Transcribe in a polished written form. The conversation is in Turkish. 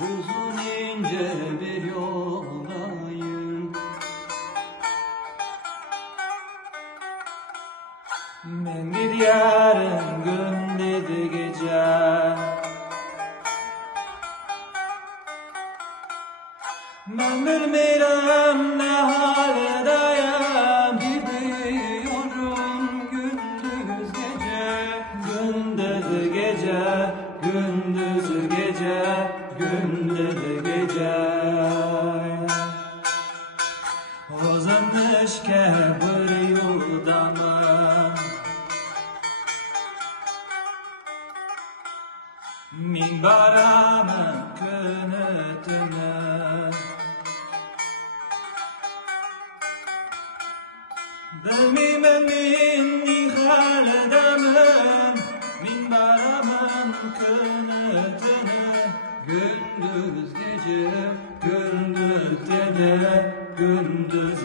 Uzun ince bir yoldayım. Ben gidiyorum gündüz gece. Ben bilmiyorum ne haldeyim. Gidiyorum gündüz gece. Gündüz gece, gündüz gece, gündüz gece. Uzanmış bir yurdama, minbaramın könetine. Bilmem minni haldemim, minbaramın könetine. Gündüz gece, gündüz gece, gündüz